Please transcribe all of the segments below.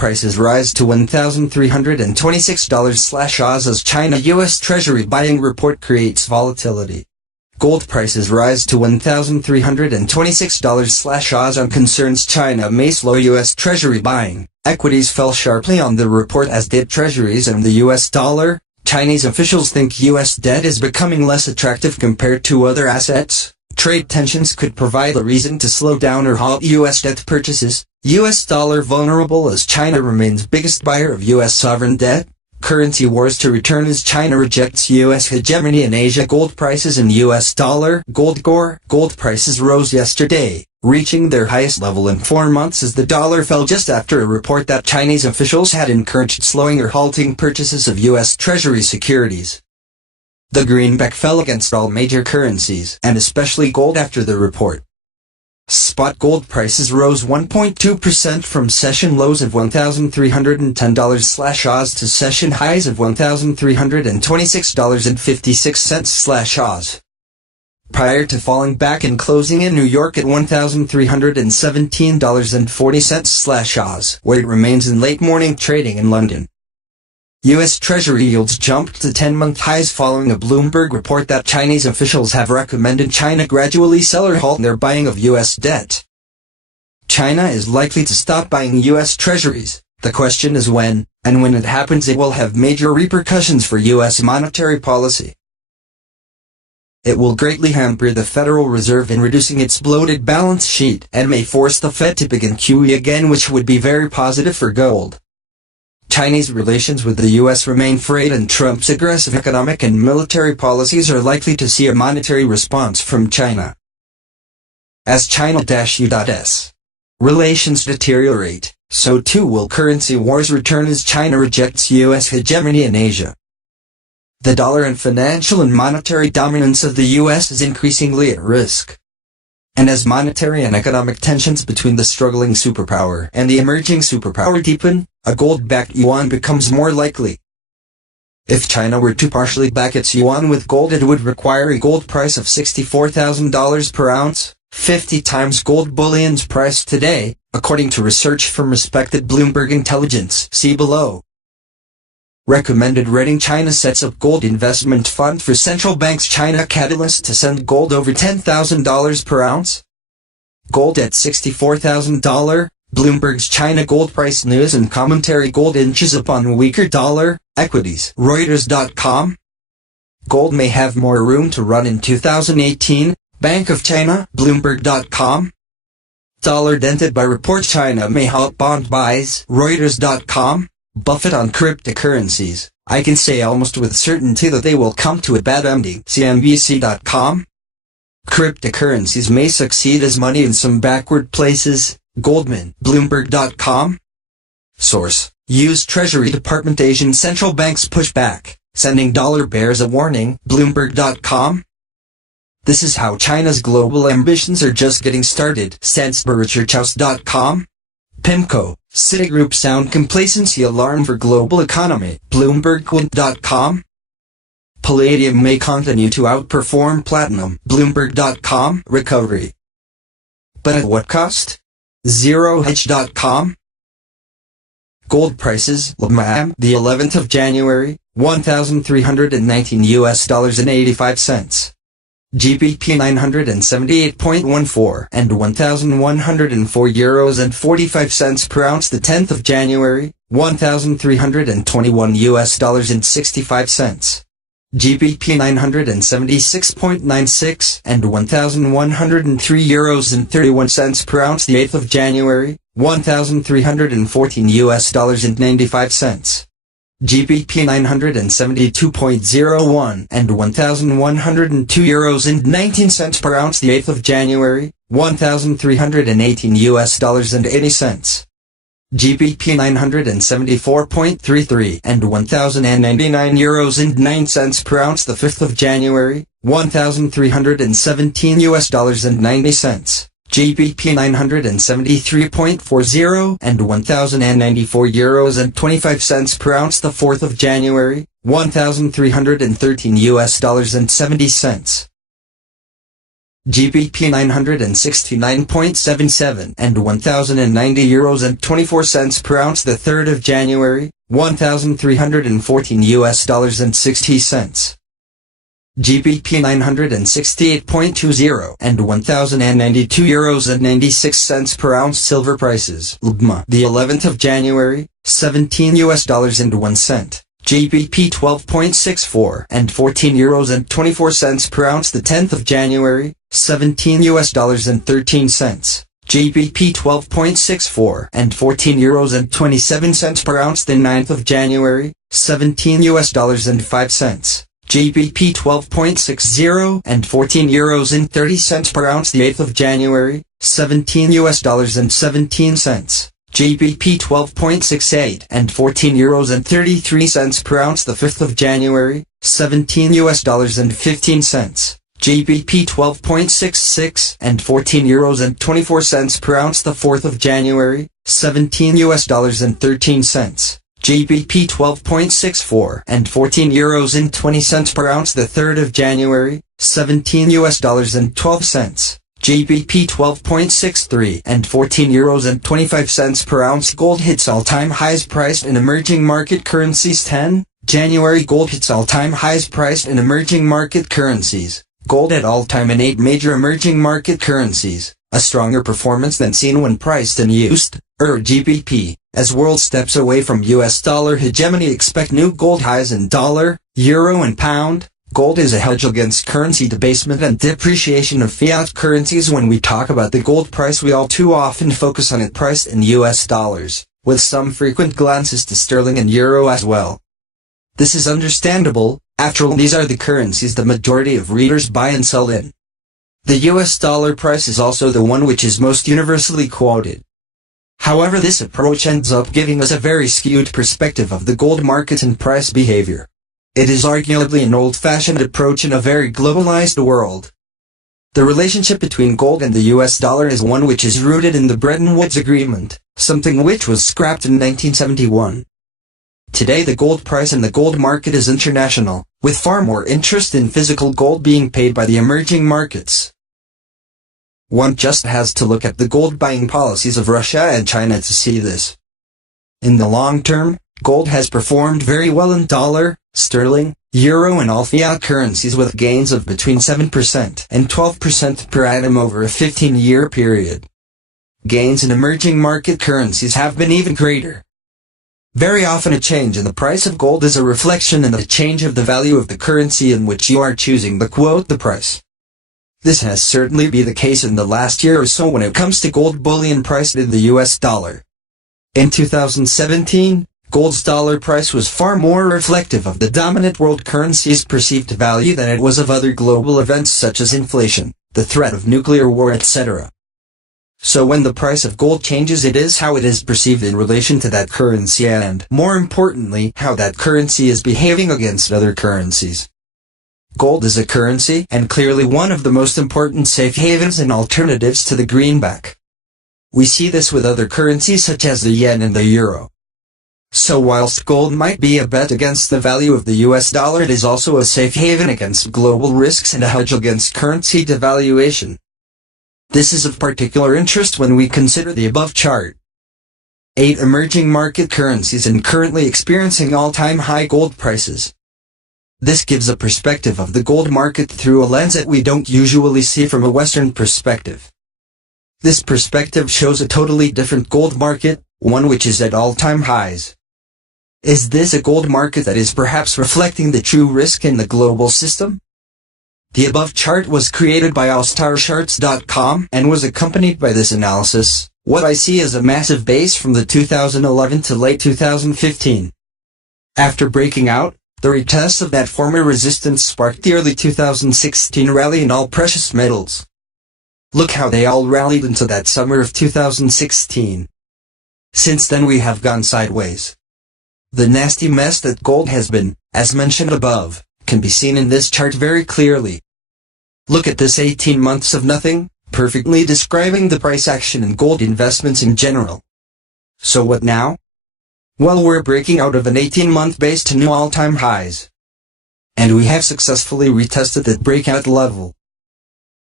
prices rise to $1,326/oz as China-US Treasury buying report creates volatility. Gold prices rise to $1,326/oz on concerns China may slow U.S. Treasury buying. Equities fell sharply on the report, as did Treasuries and the U.S. dollar. Chinese officials think U.S. debt is becoming less attractive compared to other assets. Trade tensions could provide a reason to slow down or halt U.S. debt purchases. U.S. dollar vulnerable as China remains biggest buyer of U.S. sovereign debt. Currency wars to return as China rejects U.S. hegemony in Asia. Gold prices in U.S. dollar. Gold prices rose yesterday, reaching their highest level in 4 months as the dollar fell just after a report that Chinese officials had encouraged slowing or halting purchases of U.S. Treasury securities. The greenback fell against all major currencies, and especially gold after the report. Spot gold prices rose 1.2% from session lows of $1,310/oz to session highs of $1,326.56/oz. Prior to falling back and closing in New York at $1,317.40/oz, where it remains in late morning trading in London. U.S. Treasury yields jumped to 10-month highs following a Bloomberg report that Chinese officials have recommended China gradually sell or halt their buying of U.S. debt. China is likely to stop buying U.S. Treasuries. The question is when, and when it happens it will have major repercussions for U.S. monetary policy. It will greatly hamper the Federal Reserve in reducing its bloated balance sheet and may force the Fed to begin QE again, which would be very positive for gold. Chinese relations with the U.S. remain frayed, and Trump's aggressive economic and military policies are likely to see a monetary response from China. As China-U.S. relations deteriorate, so too will currency wars return as China rejects U.S. hegemony in Asia. The dollar and financial and monetary dominance of the U.S. is increasingly at risk. And as monetary and economic tensions between the struggling superpower and the emerging superpower deepen, a gold-backed yuan becomes more likely. If China were to partially back its yuan with gold, it would require a gold price of $64,000 per ounce, 50 times gold bullion's price today, according to research from respected Bloomberg Intelligence. See below. Recommended rating: China sets up gold investment fund for central banks. China catalyst to send gold over $10,000 per ounce. Gold at $64,000. Bloomberg's China gold price news and commentary. Gold inches up on weaker dollar. Equities. Reuters.com. Gold may have more room to run in 2018. Bank of China. Bloomberg.com. Dollar dented by report: China may halt bond buys. Reuters.com. Buffett on cryptocurrencies: I can say almost with certainty that they will come to a bad ending. CNBC.com. Cryptocurrencies may succeed as money in some backward places. Goldman. Bloomberg.com. Source: U.S. Treasury Department. Asian central banks push back, sending dollar bears a warning. Bloomberg.com. This is how China's global ambitions are just getting started. SensBurrichurchHouse.com. PIMCO. Citigroup sound complacency alarm for global economy. Bloomberg.com. Palladium may continue to outperform platinum. Bloomberg.com. Recovery, but at what cost? ZeroHedge.com. Gold prices. LMAM, the 11th of January, $1,319.85. GBP 978.14 and €1,104.45 per ounce. The 10th of January, $1,321.65. GBP 976.96 and €1,103.31 per ounce. The 8th of January, $1,314.95. GBP 972.01 and €1,102.19 per ounce. The 8th of January, $1,318.80. GBP 974.33 and €1,099.09 per ounce. The 5th of January, $1,317.90. GBP 973.40 and €1,094.25 per ounce. The 4th of January, $1,313.70. GBP 969.77 and 1,090 euros and 24 cents per ounce. The 3rd of January, 1,314 US dollars and 60 cents. GBP 968.20 and 1,092 euros and 96 cents per ounce. Silver prices. LBMA. The 11th of January, 17 US dollars and 1 cent. GBP 12.64 and 14 euros and 24 cents per ounce. The 10th of January, 17 US dollars and 13 cents. GBP 12.64 and 14 euros and 27 cents per ounce. The 9th of January, 17 US dollars and 5 cents. GBP 12.60 and 14 euros and 30 cents per ounce. The 8th of January, 17 US dollars and 17 cents. GBP 12.68 and 14 euros and 33 cents per ounce. The 5th of January, 17 US dollars and 15 cents. GBP 12.66 and 14 euros and 24 cents per ounce. The 4th of January, 17 US dollars and 13 cents. GBP 12.64 and 14 euros and 20 cents per ounce. The 3rd of January, 17 US dollars and 12 cents. GBP 12.63 and 14 euros and 25 cents per ounce. Gold hits all-time highs priced in emerging market currencies. 10 January. Gold hits all-time highs priced in emerging market currencies. Gold at all-time in 8 major emerging market currencies, a stronger performance than seen when priced in USD, GBP. As world steps away from US dollar hegemony, expect new gold highs in dollar, euro and pound. Gold is a hedge against currency debasement and depreciation of fiat currencies. When we talk about the gold price, we all too often focus on it priced in US dollars, with some frequent glances to sterling and euro as well. This is understandable. After all, these are the currencies the majority of readers buy and sell in. The US dollar price is also the one which is most universally quoted. However, this approach ends up giving us a very skewed perspective of the gold market and price behavior. It is arguably an old-fashioned approach in a very globalized world. The relationship between gold and the US dollar is one which is rooted in the Bretton Woods Agreement, something which was scrapped in 1971. Today the gold price in the gold market is international, with far more interest in physical gold being paid by the emerging markets. One just has to look at the gold buying policies of Russia and China to see this. In the long term, gold has performed very well in dollar, sterling, euro and all fiat currencies, with gains of between 7% and 12% per annum over a 15-year period. Gains in emerging market currencies have been even greater. Very often a change in the price of gold is a reflection in the change of the value of the currency in which you are choosing to quote the price. This has certainly been the case in the last year or so when it comes to gold bullion priced in the US dollar. In 2017, gold's dollar price was far more reflective of the dominant world currency's perceived value than it was of other global events such as inflation, the threat of nuclear war, etc. So when the price of gold changes, it is how it is perceived in relation to that currency and, more importantly, how that currency is behaving against other currencies. Gold is a currency, and clearly one of the most important safe havens and alternatives to the greenback. We see this with other currencies such as the yen and the euro. So whilst gold might be a bet against the value of the US dollar, it is also a safe haven against global risks and a hedge against currency devaluation. This is of particular interest when we consider the above chart. 8 emerging market currencies and currently experiencing all-time high gold prices. This gives a perspective of the gold market through a lens that we don't usually see from a Western perspective. This perspective shows a totally different gold market, one which is at all-time highs. Is this a gold market that is perhaps reflecting the true risk in the global system? The above chart was created by allstarcharts.com and was accompanied by this analysis. What I see is a massive base from the 2011 to late 2015. After breaking out, the retest of that former resistance sparked the early 2016 rally in all precious metals. Look how they all rallied into that summer of 2016. Since then we have gone sideways. The nasty mess that gold has been, as mentioned above, can be seen in this chart very clearly. Look at this 18 months of nothing, perfectly describing the price action in gold investments in general. So what now? Well, we're breaking out of an 18-month base to new all-time highs. And we have successfully retested that breakout level.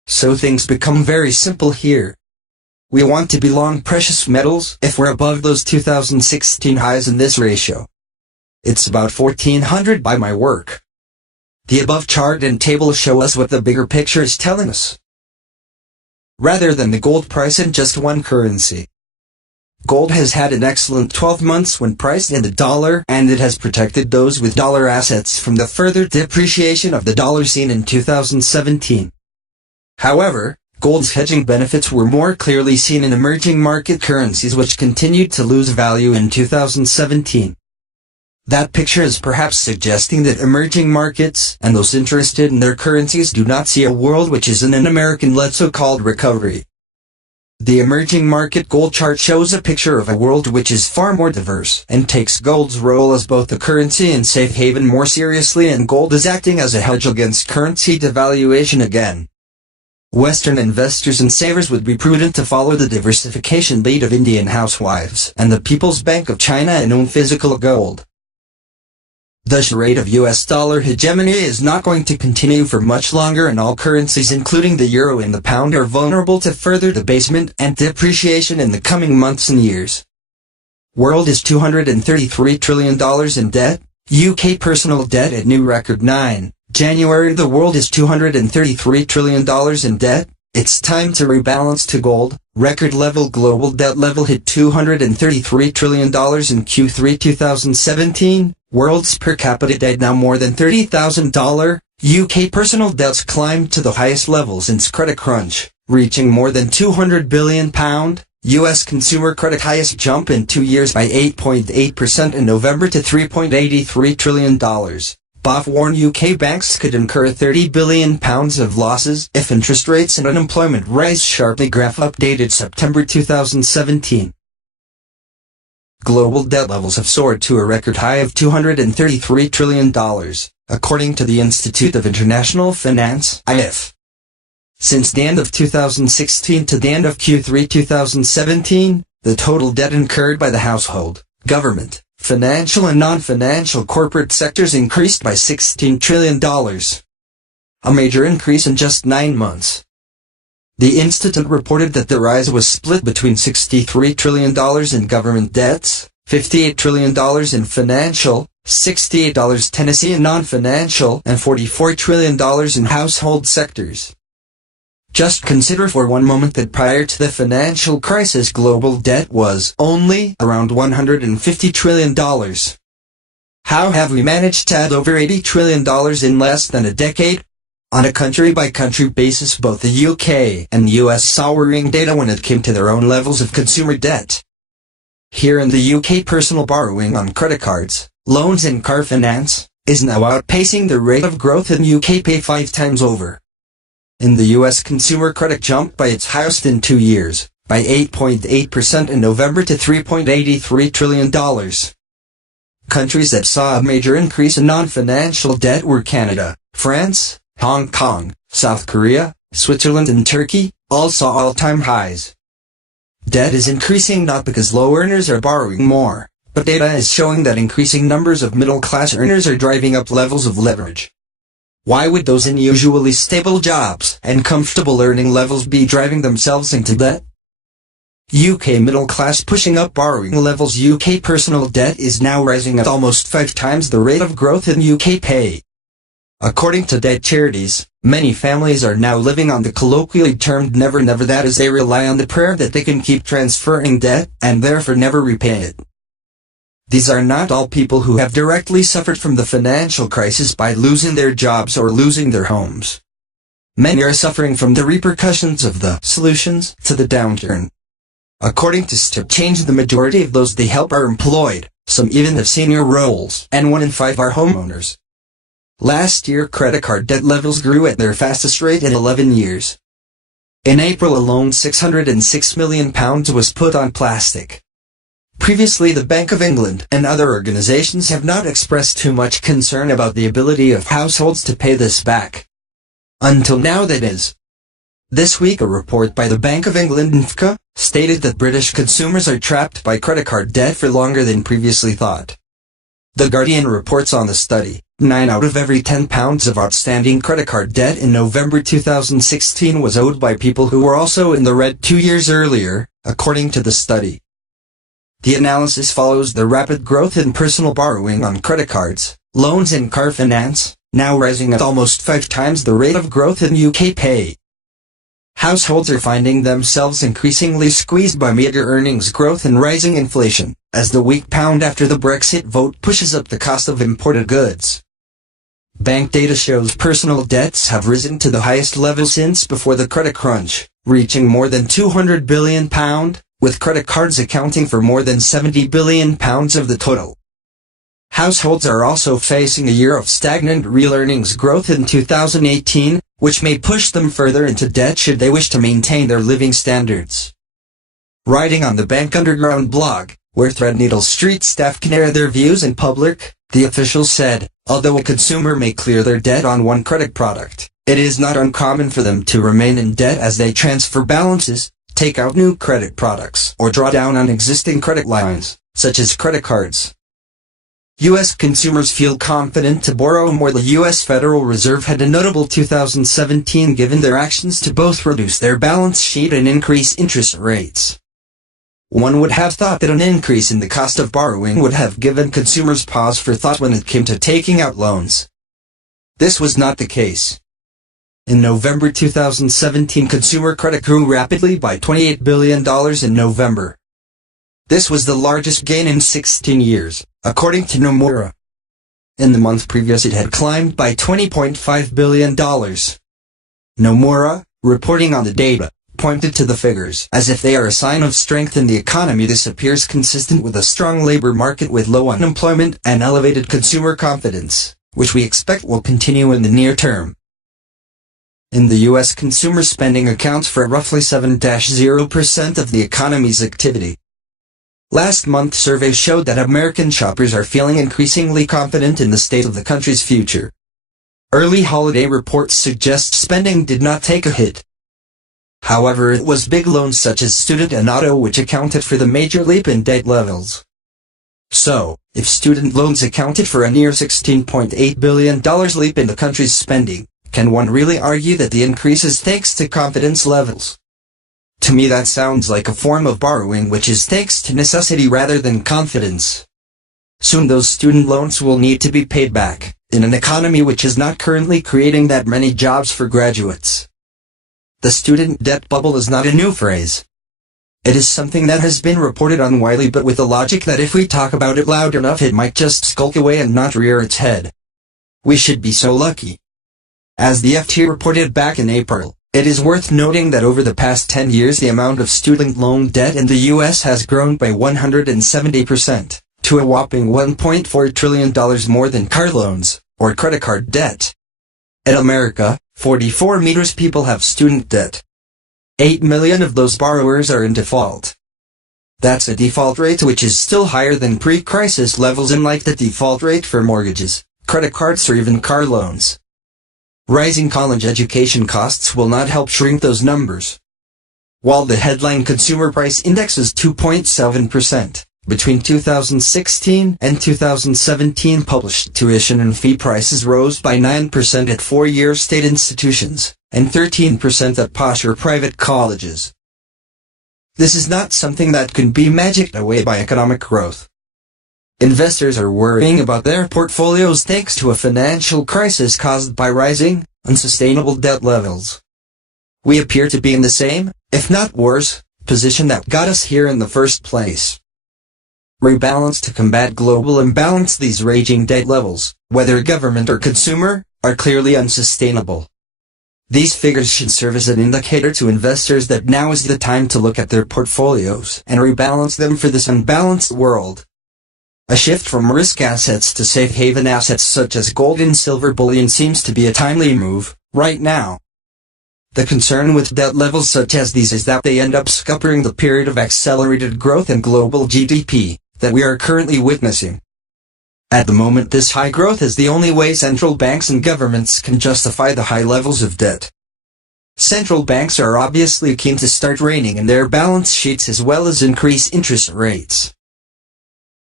So things become very simple here. We want to be long precious metals if we're above those 2016 highs in this ratio. It's about 1400 by my work. The above chart and table show us what the bigger picture is telling us, rather than the gold price in just one currency. Gold has had an excellent 12 months when priced in the dollar, and it has protected those with dollar assets from the further depreciation of the dollar seen in 2017. However, gold's hedging benefits were more clearly seen in emerging market currencies which continued to lose value in 2017. That picture is perhaps suggesting that emerging markets and those interested in their currencies do not see a world which is in an American-led so-called recovery. The emerging market gold chart shows a picture of a world which is far more diverse and takes gold's role as both a currency and safe haven more seriously, and gold is acting as a hedge against currency devaluation again. Western investors and savers would be prudent to follow the diversification lead of Indian housewives and the People's Bank of China and own physical gold. The rate of US dollar hegemony is not going to continue for much longer, and all currencies including the euro and the pound are vulnerable to further debasement and depreciation in the coming months and years. World is $233 trillion in debt. UK personal debt at new record 9. January. The world is $233 trillion in debt. It's time to rebalance to gold. Record level global debt level hit $233 trillion in Q3 2017. World's per capita debt now more than $30,000. UK personal debts climbed to the highest level since credit crunch, reaching more than £200 billion. US consumer credit highest jump in 2 years by 8.8% in November to $3.83 trillion. BOF warned UK banks could incur £30 billion of losses if interest rates and unemployment rise sharply. Graph updated September 2017. Global debt levels have soared to a record high of $233 trillion, according to the Institute of International Finance (IF). Since the end of 2016 to the end of Q3 2017, the total debt incurred by the household, government, financial and non-financial corporate sectors increased by $16 trillion. A major increase in just 9 months. The institute reported that the rise was split between $63 trillion in government debts, $58 trillion in financial, $68 Tennessee in non-financial, and $44 trillion in household sectors. Just consider for one moment that prior to the financial crisis global debt was only around $150 trillion. How have we managed to add over $80 trillion in less than a decade? On a country-by-country basis, both the UK and the US saw worrying data when it came to their own levels of consumer debt. Here in the UK, personal borrowing on credit cards, loans and car finance is now outpacing the rate of growth in UK pay 5 times over. In the US, consumer credit jumped by its highest in 2 years, by 8.8% in November to $3.83 trillion. Countries that saw a major increase in non-financial debt were Canada, France, Hong Kong, South Korea, Switzerland and Turkey, all saw all-time highs. Debt is increasing not because low earners are borrowing more, but data is showing that increasing numbers of middle-class earners are driving up levels of leverage. Why would those in usually stable jobs and comfortable earning levels be driving themselves into debt? UK middle class pushing up borrowing levels. UK personal debt is now rising at almost 5 times the rate of growth in UK pay. According to debt charities, many families are now living on the colloquially termed never never, that is, they rely on the prayer that they can keep transferring debt and therefore never repay it. These are not all people who have directly suffered from the financial crisis by losing their jobs or losing their homes. Many are suffering from the repercussions of the solutions to the downturn. According to Step Change, the majority of those they help are employed, some even have senior roles, and 1 in 5 are homeowners. Last year, credit card debt levels grew at their fastest rate in 11 years. In April alone, £606 million was put on plastic. Previously, the Bank of England and other organizations have not expressed too much concern about the ability of households to pay this back. Until now, that is. This week, a report by the Bank of England (NFCA) stated that British consumers are trapped by credit card debt for longer than previously thought. The Guardian reports on the study, 9 out of every 10 pounds of outstanding credit card debt in November 2016 was owed by people who were also in the red 2 years earlier, according to the study. The analysis follows the rapid growth in personal borrowing on credit cards, loans and car finance, now rising at almost 5 times the rate of growth in UK pay. Households are finding themselves increasingly squeezed by meager earnings growth and rising inflation, as the weak pound after the Brexit vote pushes up the cost of imported goods. Bank data shows personal debts have risen to the highest level since before the credit crunch, reaching more than £200 billion, with credit cards accounting for more than £70 billion of the total. Households are also facing a year of stagnant real earnings growth in 2018, which may push them further into debt should they wish to maintain their living standards. Writing on the Bank Underground blog, where Threadneedle Street staff can air their views in public, the official said, although a consumer may clear their debt on one credit product, it is not uncommon for them to remain in debt as they transfer balances, take out new credit products, or draw down on existing credit lines, such as credit cards. U.S. consumers feel confident to borrow more. The U.S. Federal Reserve had a notable 2017 given their actions to both reduce their balance sheet and increase interest rates. One would have thought that an increase in the cost of borrowing would have given consumers pause for thought when it came to taking out loans. This was not the case. In November 2017, consumer credit grew rapidly by $28 billion in November. This was the largest gain in 16 years, according to Nomura. In the month previous it had climbed by $20.5 billion. Nomura, reporting on the data, pointed to the figures as if they are a sign of strength in the economy. This appears consistent with a strong labor market with low unemployment and elevated consumer confidence, which we expect will continue in the near term. In the U.S., consumer spending accounts for roughly 7-0% of the economy's activity. Last month's survey showed that American shoppers are feeling increasingly confident in the state of the country's future. Early holiday reports suggest spending did not take a hit. However, it was big loans such as student and auto which accounted for the major leap in debt levels. So, if student loans accounted for a near $16.8 billion leap in the country's spending, can one really argue that the increase is thanks to confidence levels? To me that sounds like a form of borrowing which is thanks to necessity rather than confidence. Soon those student loans will need to be paid back, in an economy which is not currently creating that many jobs for graduates. The student debt bubble is not a new phrase. It is something that has been reported on widely, but with the logic that if we talk about it loud enough it might just skulk away and not rear its head. We should be so lucky. As the FT reported back in April, it is worth noting that over the past 10 years the amount of student loan debt in the U.S. has grown by 170%, to a whopping $1.4 trillion more than car loans, or credit card debt. In America, 44 million people have student debt. 8 million of those borrowers are in default. That's a default rate which is still higher than pre-crisis levels, unlike the default rate for mortgages, credit cards or even car loans. Rising college education costs will not help shrink those numbers. While the headline Consumer Price Index is 2.7%, between 2016 and 2017 published tuition and fee prices rose by 9% at four-year state institutions, and 13% at posh or private colleges. This is not something that can be magicked away by economic growth. Investors are worrying about their portfolios thanks to a financial crisis caused by rising, unsustainable debt levels. We appear to be in the same, if not worse, position that got us here in the first place. Rebalance to combat global imbalance. These raging debt levels, whether government or consumer, are clearly unsustainable. These figures should serve as an indicator to investors that now is the time to look at their portfolios and rebalance them for this unbalanced world. A shift from risk assets to safe haven assets such as gold and silver bullion seems to be a timely move, right now. The concern with debt levels such as these is that they end up scuppering the period of accelerated growth in global GDP that we are currently witnessing. At the moment, this high growth is the only way central banks and governments can justify the high levels of debt. Central banks are obviously keen to start reining in their balance sheets as well as increase interest rates.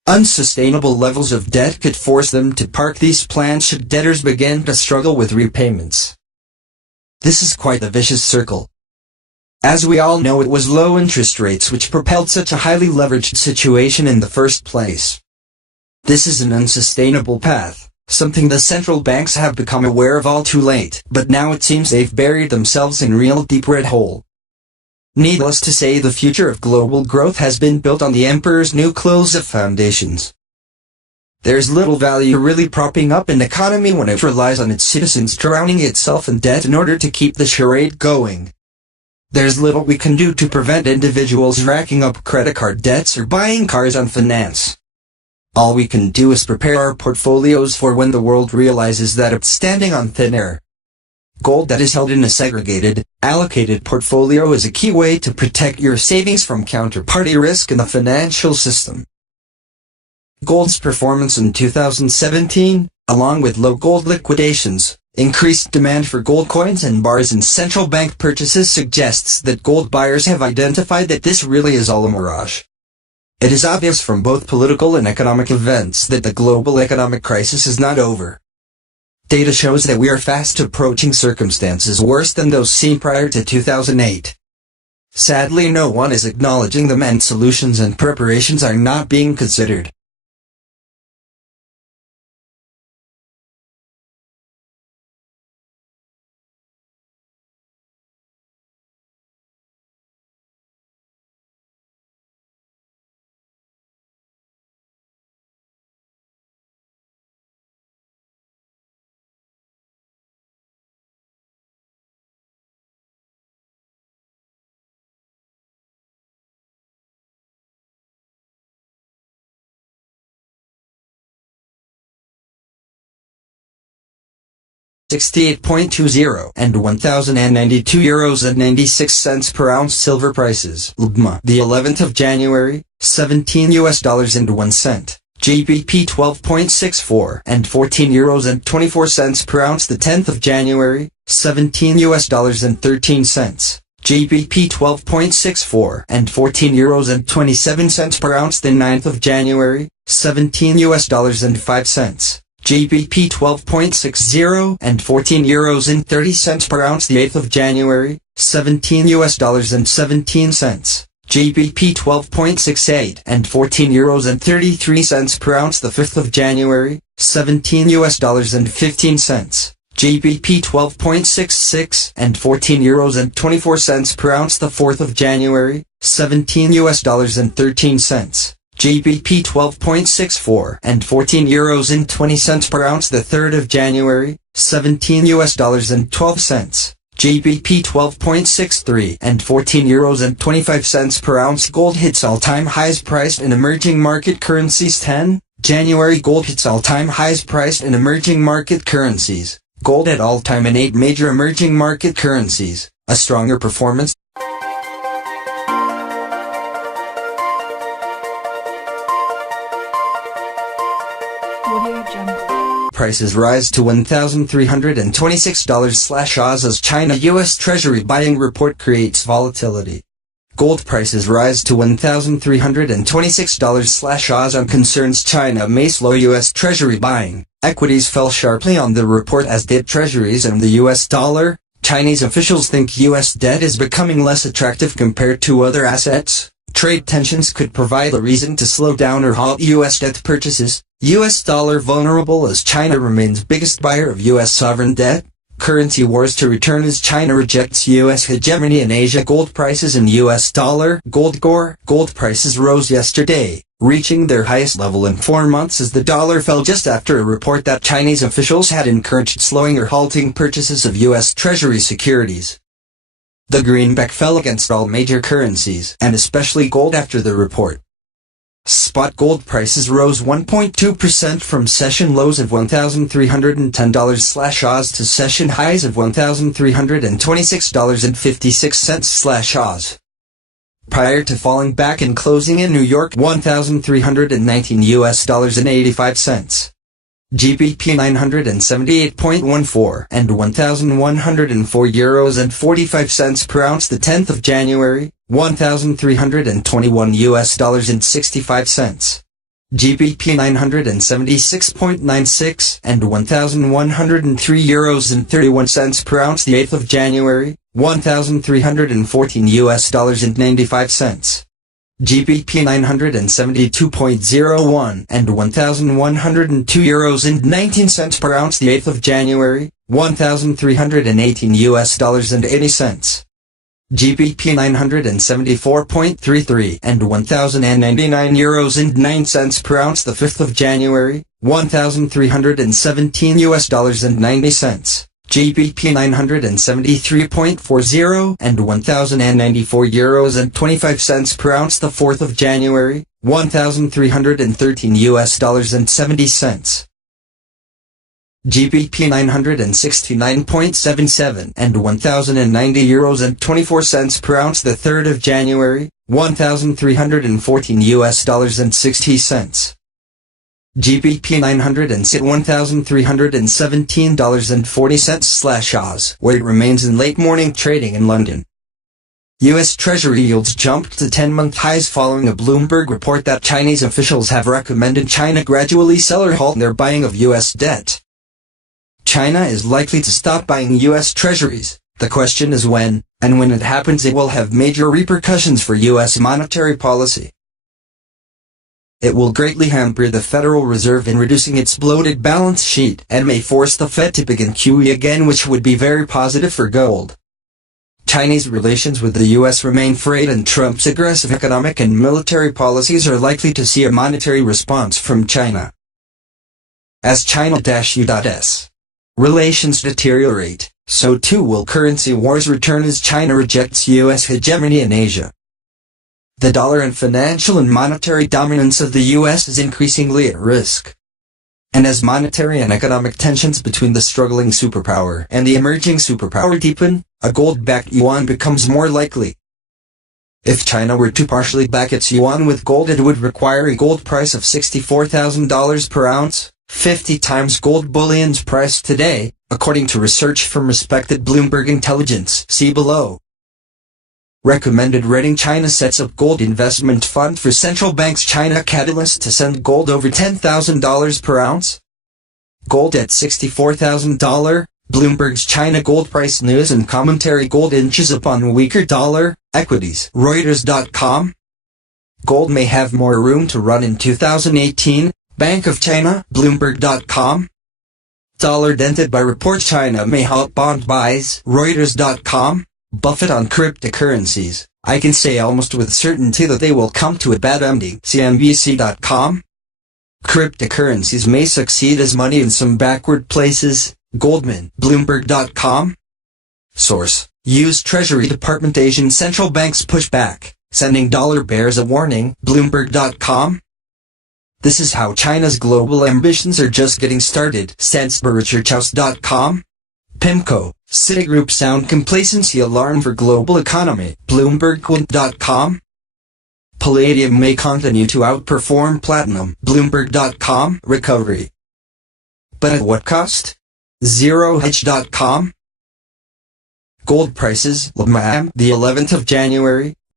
Unsustainable levels of debt could force them to park these plans should debtors begin to struggle with repayments. This is quite a vicious circle. As we all know, it was low interest rates which propelled such a highly leveraged situation in the first place. This is an unsustainable path, something the central banks have become aware of all too late, but now it seems they've buried themselves in real deep red hole. Needless to say, the future of global growth has been built on the emperor's new clothes of foundations. There's little value really propping up an economy when it relies on its citizens drowning itself in debt in order to keep the charade going. There's little we can do to prevent individuals racking up credit card debts or buying cars on finance. All we can do is prepare our portfolios for when the world realizes that it's standing on thin air. Gold that is held in a segregated, allocated portfolio is a key way to protect your savings from counterparty risk in the financial system. Gold's performance in 2017, along with low gold liquidations, increased demand for gold coins and bars and central bank purchases suggests that gold buyers have identified that this really is all a mirage. It is obvious from both political and economic events that the global economic crisis is not over. Data shows that we are fast approaching circumstances worse than those seen prior to 2008. Sadly, no one is acknowledging them and solutions and preparations are not being considered. €68.20 and €1,092.96 per ounce silver prices. LBMA, the 11th of January, $17 and 1 cent. GBP 12.64 and €14.24 per ounce. The 10th of January, $17 and 13 cents. GBP 12.64 and €14.27 per ounce. The 9th of January, $17 and 5 cents. GBP 12.60 and €14.30 per ounce. The 8th of January, $17 and 17 cents. GBP 12.68 and €14.33 per ounce. The 5th of January, $17 and 15 cents. GBP 12.66 and €14.24 per ounce. The 4th of January, $17 and 13 cents. GBP 12.64 and €14.20 per ounce. The 3rd of January, $17 and 12 cents. GBP 12.63 and €14.25 per ounce. Gold hits all-time highs priced in emerging market currencies. 10 January, gold hits all-time highs priced in emerging market currencies. Gold at all-time in 8 major emerging market currencies. A stronger performance. Prices rise to $1,326/oz as China-US Treasury buying report creates volatility. Gold prices rise to $1,326/oz on concerns China may slow US Treasury buying. Equities fell sharply on the report, as did Treasuries and the US dollar. Chinese officials think US debt is becoming less attractive compared to other assets. Trade tensions could provide a reason to slow down or halt US debt purchases. US dollar vulnerable as China remains biggest buyer of US sovereign debt. Currency wars to return as China rejects US hegemony in Asia. Gold prices in US dollar. Gold prices rose yesterday, reaching their highest level in 4 months as the dollar fell just after a report that Chinese officials had encouraged slowing or halting purchases of US Treasury securities. The greenback fell against all major currencies, and especially gold after the report. Spot gold prices rose 1.2% from session lows of $1,310/oz to session highs of $1,326.56/oz. Prior to falling back and closing in New York $1,319.85. GBP 978.14 and €1,104.45 per ounce. The 10th of January, $1,321.65. GBP 976.96 and 1,103 euros and 31 cents per ounce. The 8th of January, 1,314 US dollars and 95 cents. GBP 972.01 and 1,102 euros and 19 cents per ounce. The 8th of January, 1,318 US dollars and 80 cents. GBP 974.33 and 1,099 euros and 9 cents per ounce. The 5th of January, 1,317 US dollars and 90 cents. GBP 973.40 and 1,094 euros and 25 cents per ounce. The 4th of January, 1,313 US dollars and 70 cents. GBP 969.77 and 1,090 euros and 24 cents per ounce. The 3rd of January, 1,314 US dollars and 60 cents. GBP 1,317.40/Oz, where it remains in late morning trading in London. U.S. Treasury yields jumped to 10-month highs following a Bloomberg report that Chinese officials have recommended China gradually sell or halt their buying of U.S. debt. China is likely to stop buying U.S. Treasuries. The question is when, and when it happens it will have major repercussions for U.S. monetary policy. It will greatly hamper the Federal Reserve in reducing its bloated balance sheet and may force the Fed to begin QE again, which would be very positive for gold. Chinese relations with the U.S. remain frayed, and Trump's aggressive economic and military policies are likely to see a monetary response from China. As China-U.S. relations deteriorate, so too will currency wars return as China rejects U.S. hegemony in Asia. The dollar and financial and monetary dominance of the U.S. is increasingly at risk. And as monetary and economic tensions between the struggling superpower and the emerging superpower deepen, a gold-backed yuan becomes more likely. If China were to partially back its yuan with gold, it would require a gold price of $64,000 per ounce, 50 times gold bullion's price today, according to research from respected Bloomberg Intelligence. See below. Recommended rating: China sets up gold investment fund for central bank's China catalyst to send gold over $10,000 per ounce. Gold at $64,000. Bloomberg's China gold price news and commentary: gold inches upon weaker dollar. Equities. Reuters.com. Gold may have more room to run in 2018. Bank of China. Bloomberg.com. Dollar dented by report: China may halt bond buys. Reuters.com. Buffett on cryptocurrencies: I can say almost with certainty that they will come to a bad ending. CNBC.com. Cryptocurrencies may succeed as money in some backward places. Goldman. Bloomberg.com. Source: U.S. Treasury Department. Asian central banks push back, sending dollar bears a warning. Bloomberg.com. This is how China's global ambitions are just getting started. SensBurrichurchhouse.com. PIMCO. Citigroup sound complacency alarm for global economy. Bloomberg.com. Palladium may continue to outperform platinum. Bloomberg.com. Recovery, but at what cost? ZeroHedge.com. Gold prices. The 11th of January,